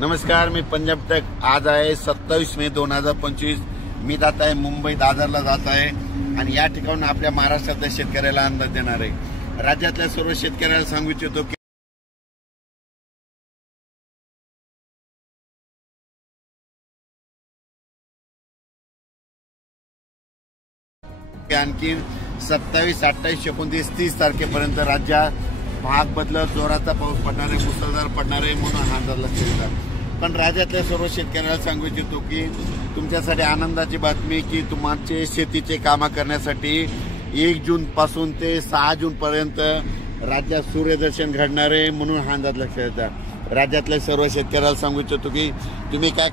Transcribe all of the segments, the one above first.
नमस्कार, मी पंजाब टेक। आज आहे 27 मे 2025। मी जात आहे मुंबई दादरला जात आहे आणि या ठिकाणून आपल्या महाराष्ट्रातल्या शेतकऱ्याला अंदाज देणार आहे। राज्यातल्या सर्व शेतकऱ्याला सांगू इच्छितो की आणखी 27, 28, 29, 30 तारखेपर्यंत राज्यात भाग बदलत जोराचा पाऊस पडणार आहे, मुसळधार पडणार आहे म्हणून हा अंदाज लक्षात घेतला। पण राज्यातल्या सर्व शेतकऱ्याला सांगू इच्छितो की तुमच्यासाठी आनंदाची बातमी की तुमचे शेतीचे कामं करण्यासाठी 1 जून पासून ते 6 जून पर्यंत राज्यात सूर्यदर्शन घडणार आहे म्हणून हा अंदाज लक्षात घेतला। राज्यातल्या सर्व शेतकऱ्याला सांगू इच्छितो की तुम्ही काय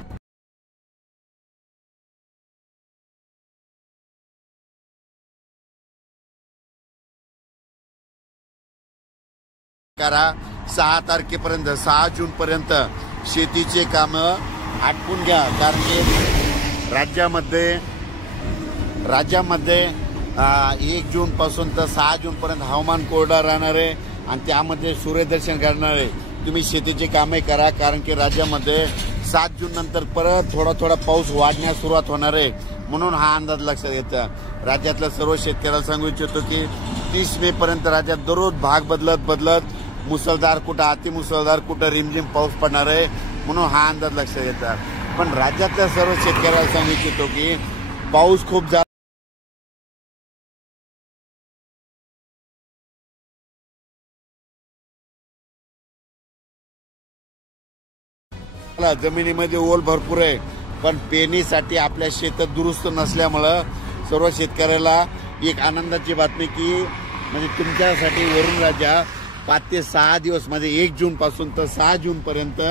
करा, 6 तारखेपर्यंत 6 जून पर्यंत शेतीचे काम आटपून घ्या। कारण की राज्यामध्ये 1 जून पासून तर 6 जून पर्यंत हवामान कोरडा राहणार आहे आणि त्यामध्ये सूर्यदर्शन घडणार आहे। तुम्ही शेतीचे कामे करा, कारण की राज्यामध्ये 7 जून नंतर परत थोडा पाऊस वाढण्यास सुरुवात होणार आहे म्हणून हा अंदाज लक्षात घेतला। राज्यातल्या सर्व शेतकऱ्याला सांगू इच्छितो की 30 मे पर्यंत राज्यात दररोज भाग बदलत मुसळधार, कुठं अतिमुसळधार, कुठं रिमझिम पाऊस पडणार आहे म्हणून हा अंदाज लक्षात घेतात। पण राज्यातल्या सर्व शेतकऱ्याला सांगू इच्छितो की पाऊस खूप जमिनीमध्ये ओल भरपूर आहे, पण पेरणीसाठी आपल्या शेतात दुरुस्त नसल्यामुळं सर्व शेतकऱ्याला एक आनंदाची बातमी की म्हणजे तुमच्यासाठी वरून राज्या 5 ते 6 दिवस म्हणजे 1 जून पासून तर 6 जून पर्यंत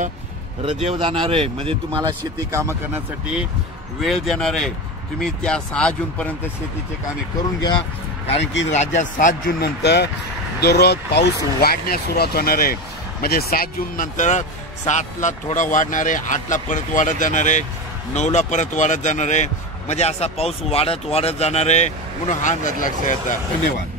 रजेवर जाणार आहे। म्हणजे तुम्हाला शेती कामं करण्यासाठी वेळ देणार आहे। तुम्ही त्या 6 जून पर्यंत शेतीचे कामे करून घ्या, कारण की राज्यात 7 जून नंतर दररोज पाऊस वाढण्यास सुरुवात होणार आहे। म्हणजे 7 जून नंतर 7ला थोडा वाढणार आहे, 8ला परत वाढत जाणार आहे, 9ला परत वाढत जाणार आहे। म्हणजे असा पाऊस वाढत जाणार आहे म्हणून हा अंदाज लक्षात येतो। धन्यवाद।